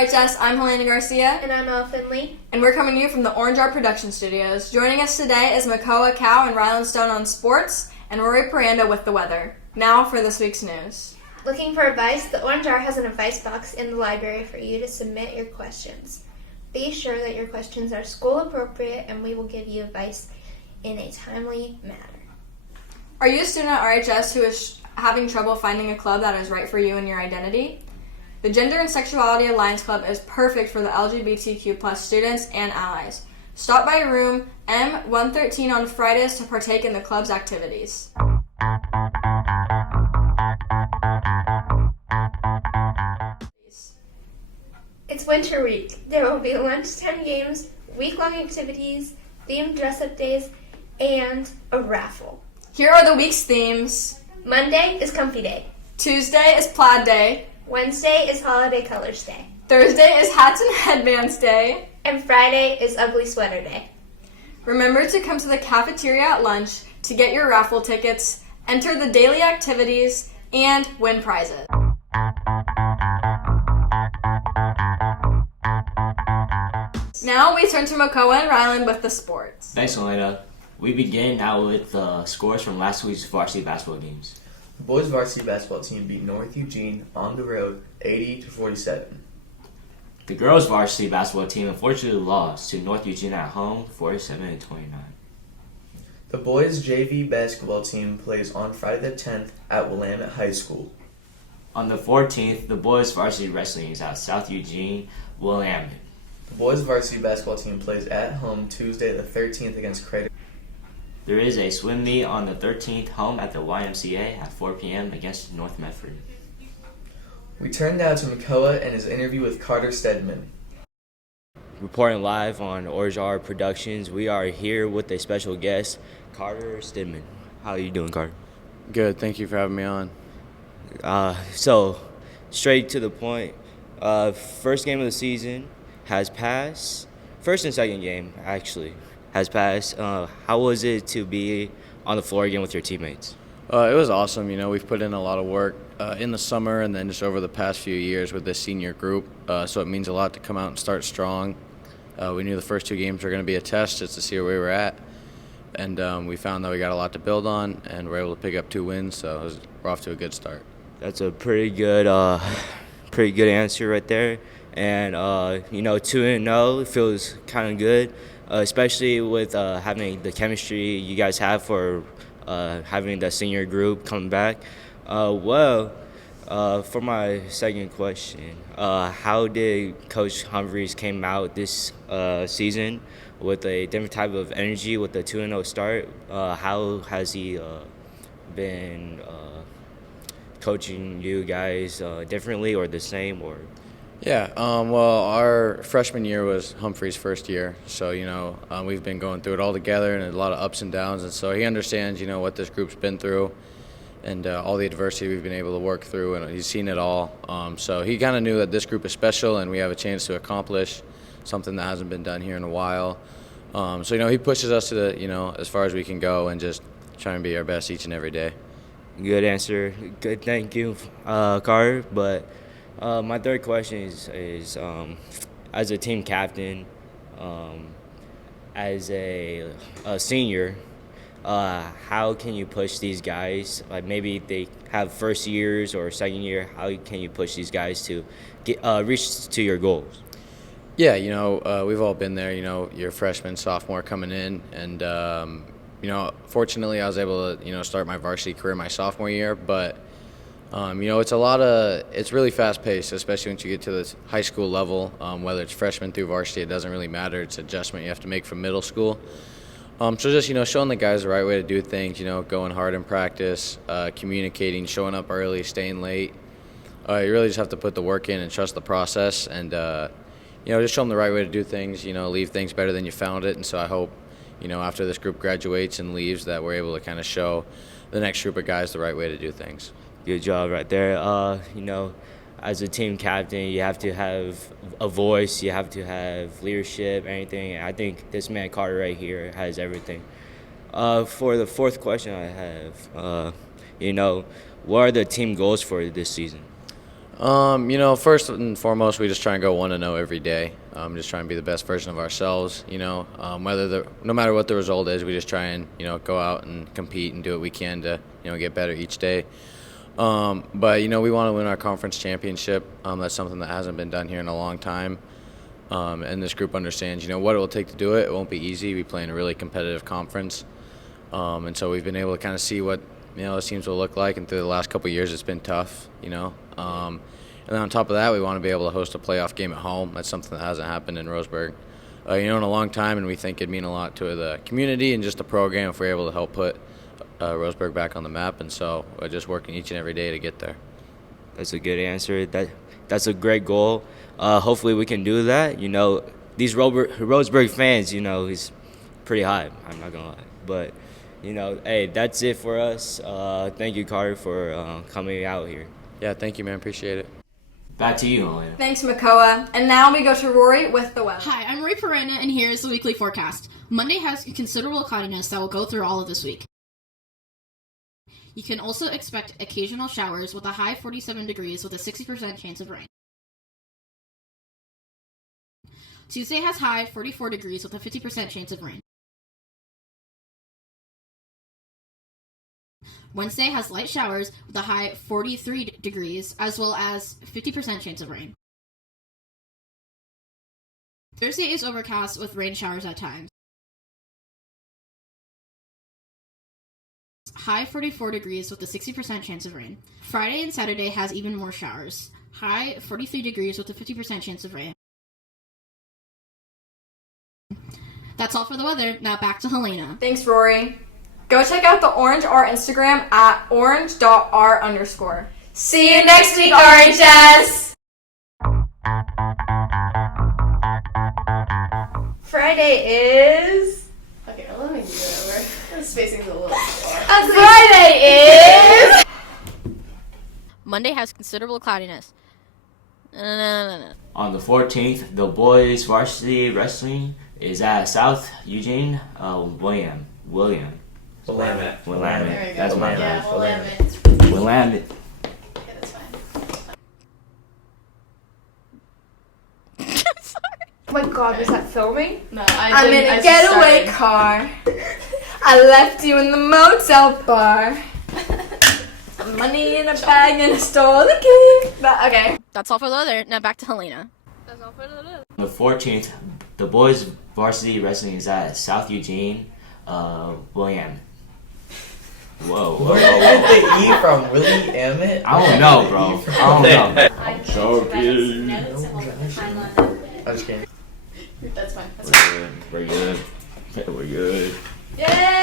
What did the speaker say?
RHS, I'm Helena Garcia. And I'm Elle Finley. And we're coming to you from the Orange Art Production Studios. Joining us today is Makoa Cow and Rylan Stone on sports, and Rory Paranda with the weather. Now for this week's news. Looking for advice? The Orange Art has an advice box in the library for you to submit your questions. Be sure that your questions are school appropriate, and we will give you advice in a timely manner. Are you a student at RHS who is having trouble finding a club that is right for you and your identity? The Gender and Sexuality Alliance Club is perfect for the LGBTQ+ students and allies. Stop by room M113 on Fridays to partake in the club's activities. It's winter week. There will be lunchtime games, week-long activities, themed dress-up days, and a raffle. Here are the week's themes. Monday is Comfy Day. Tuesday is Plaid Day. Wednesday is Holiday Colors Day. Thursday is Hats and Headbands Day. And Friday is Ugly Sweater Day. Remember to come to the cafeteria at lunch to get your raffle tickets, enter the daily activities, and win prizes. Now we turn to Makoa and Rylan with the sports. Thanks, Elena. We begin now with the scores from last week's varsity basketball games. The boys varsity basketball team beat North Eugene on the road 80-47. The girls varsity basketball team unfortunately lost to North Eugene at home 47-29. The boys JV basketball team plays on Friday the 10th at Willamette High School. On the 14th, the boys varsity wrestling is at South Eugene, Willamette. The boys varsity basketball team plays at home Tuesday the 13th against Crater. There is a swim meet on the 13th home at the YMCA at 4 p.m. against North Medford. We turn now to Makoa and his interview with Carter Stedman. Reporting live on Orange Art Productions, we are here with a special guest, Carter Stedman. How are you doing, Carter? Good, thank you for having me on. So, straight to the point, first game of the season has passed. First and second game, actually, has passed. How was it to be on the floor again with your teammates? It was awesome. You know, we've put in a lot of work in the summer and then just over the past few years with this senior group. So it means a lot to come out and start strong. We knew the first two games were going to be a test just to see where we were at. And we found that we got a lot to build on, and we're able to pick up 2 wins. So we're off to a good start. That's a pretty good answer right there. And, 2-0 feels kind of good, especially with having the chemistry you guys have for having the senior group coming back. For my second question, how did Coach Humphreys came out this season with a different type of energy with the 2-0 start? How has he been coaching you guys differently or the same? Or Yeah, well, our freshman year was Humphrey's first year, so, we've been going through it all together and a lot of ups and downs, and so he understands, what this group's been through and all the adversity we've been able to work through, and he's seen it all. So he kind of knew that this group is special and we have a chance to accomplish something that hasn't been done here in a while. So, he pushes us to the, as far as we can go and just try and be our best each and every day. Good answer. Good, thank you, Carter. But my third question is as a team captain, as a senior, how can you push these guys? Like maybe they have first years or second year. How can you push these guys to get reach to your goals? Yeah, we've all been there. You're freshman, sophomore coming in, and fortunately I was able to start my varsity career my sophomore year, but. It's really fast paced, especially once you get to the high school level. Whether it's freshman through varsity, it doesn't really matter. It's an adjustment you have to make from middle school. So just, showing the guys the right way to do things, going hard in practice, communicating, showing up early, staying late. You really just have to put the work in and trust the process and, just show them the right way to do things, leave things better than you found it. And so I hope, after this group graduates and leaves that we're able to kind of show the next group of guys the right way to do things. Good job right there. As a team captain, you have to have a voice, you have to have leadership, anything. I think this man Carter right here has everything. For the fourth question I have, what are the team goals for this season? First and foremost, we just try and go 1-0 every day. Just try and be the best version of ourselves. No matter what the result is, we just try and go out and compete and do what we can to get better each day. But we want to win our conference championship. That's something that hasn't been done here in a long time. And this group understands what it will take to do it. It won't be easy. We play in a really competitive conference, and so we've been able to kind of see what those teams will look like. And through the last couple of years, it's been tough. And then on top of that, we want to be able to host a playoff game at home. That's something that hasn't happened in Roseburg, in a long time, and we think it'd mean a lot to the community and just the program if we're able to help put Roseburg back on the map. And so we're just working each and every day to get there. That's a good answer. That's a great goal. Hopefully we can do that. These Roseburg fans, he's pretty high. I'm not gonna lie, but hey, that's it for us. Thank you, Carter, for coming out here. Yeah, thank you, man. Appreciate it. Back to you, Elena. Thanks, Makoa. And now we go to Rory with the weather. Hi, I'm Rory Perena, and here's the weekly forecast. Monday has considerable cloudiness that will go through all of this week. You can also expect occasional showers with a high 47 degrees with a 60% chance of rain. Tuesday has high 44 degrees with a 50% chance of rain. Wednesday has light showers with a high 43 degrees as well as 50% chance of rain. Thursday is overcast with rain showers at times. High 44 degrees with a 60% chance of rain. Friday and Saturday has even more showers. High 43 degrees with a 50% chance of rain. That's all for the weather. Now back to Helena. Thanks, Rory. Go check out the Orange R Instagram at orange.r_. See you next week, RHS! Friday is... Okay, let me do it over. The spacing's a little far. Friday is... Monday has considerable cloudiness. On the 14th, the boys varsity wrestling is at South Eugene William. Willamette. There we go. That's my Yeah, bad. Willamette. Willamette. Okay, that's fine. Oh my god, was that filming? No, I'm in a getaway car. I left you in the motel bar. Money in a bag and I stole the key. Okay. That's all for the weather. Now back to Helena. On the 14th, the boys varsity wrestling is at South Eugene William. Whoa. Where did the E from? Willie Emmett? I don't know, bro. I don't know. I'm just kidding. That's fine. That's fine. We're good. We're good. Yay!